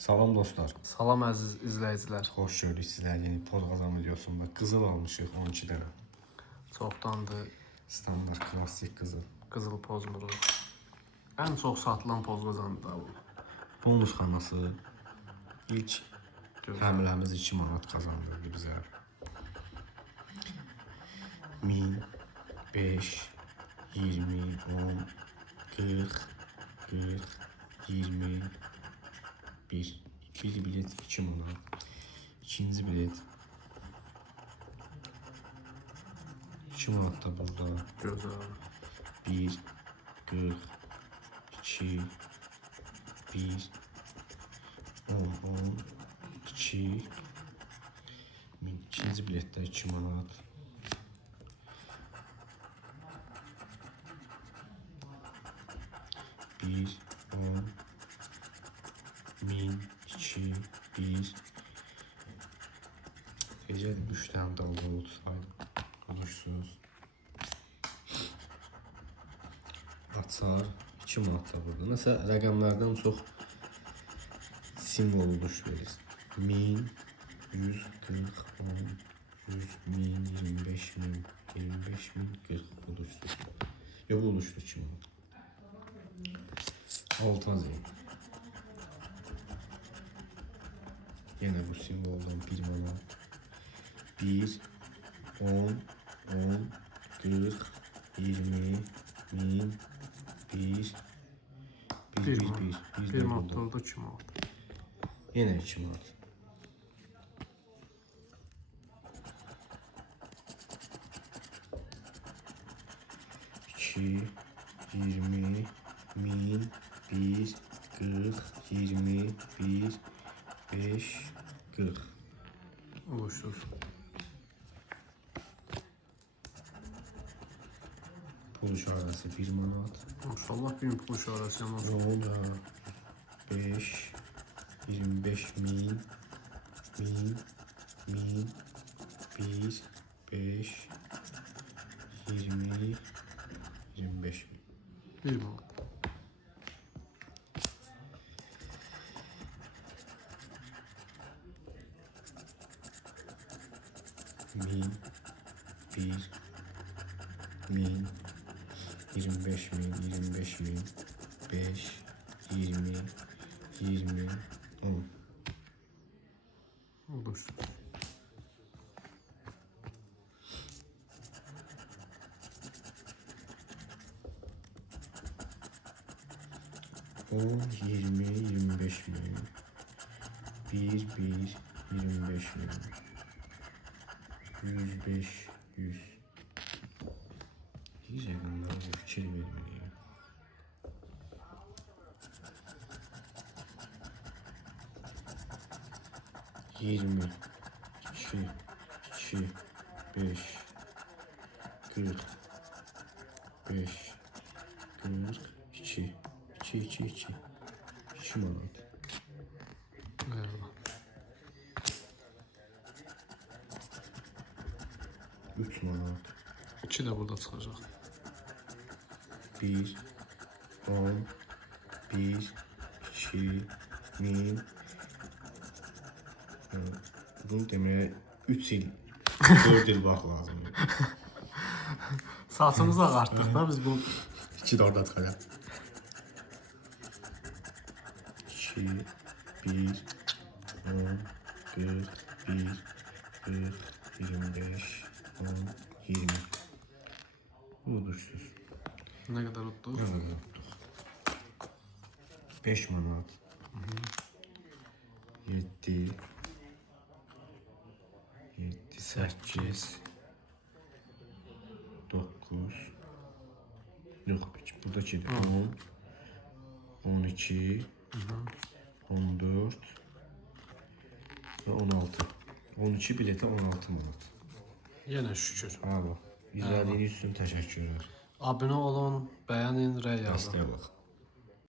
Salam dostlar. Salam əziz izləyicilər. Xoş gördük sizlər yeni podqazam videosunda. Qızıl almışıq 12 dənə. Çoxdandır Standart klassik qızıl. qızıl pozmuruq. Ən çox satılan poz qazandı bu. Bonus xanası ilk həmləmiz 2 manat qazandırdı bizə. 1000, 5, 20, 10, 40, 40, 20, 1. Bir bilet 2 manat. İkinci bilet 2 manat da burada. Gözəl. 1, 40, 2, 1, 10, 10, 2, ikinci biletdə 2 manat. Bir, 10, 1000, 2, 1. Gecədir 3 dənə dalga utsaydım. Konuşsuz. Açar 2 manat da burada. Mesela rəqəmlərdən çox simvol oluş verir. 1000, 140, 10, 100, 1000, 25 min, 25 min, 40 buluştu. Yok oluştu 2 manat. 6 azayım. Yine bu simvoldan 1 manat. 1, 10, 10, 40, 20, 1000, 1, 1 manat oldu 2 manat. Yine 2 manat. İki, 20, 1000, 1, 40, 20, 1, 5, 40. Oluşdur. Pul şarası 1 manat. Maşallah bir pul şarası olsun. Yolda 5, 25 min, 1000, 1000, 1, 5, 20, 25 min. 1 manat. Min, 1, 1000, 25 min, 25 min, 5, 20, 20, 10. Oluşdur. On, 20, 25 min. 1, 1, 25 min. 105, 100. Hiç yakınlar bir fikir vermeyeyim. Yirmi, 2, 2, 5, 40, 5, 40, 2, 2, 2, 2, 2 manat. Eyvallah. 3 manat. 2 də burada çıxacaq. 1, 10, 1, 2, 1000. Bunu deməyə 3 il, 4 il vaxt lazımdır. Saçımızı ağartdıq da biz bu 2 də orada çıxacaq. 2, 1, 10, 40, 1, 40, 25, 10, 20. Uduşsuz. nə qədər utduq? 5 manat. 7, 7, 8, 9. Yok, buradaki 10, 12, 14 ve 16. 12 bilete 16 manat. Yenə şükür. Abi, izlediğiniz için teşekkürler. Abunə olun, bəyənin, rəy yazın. Dəstək olaq.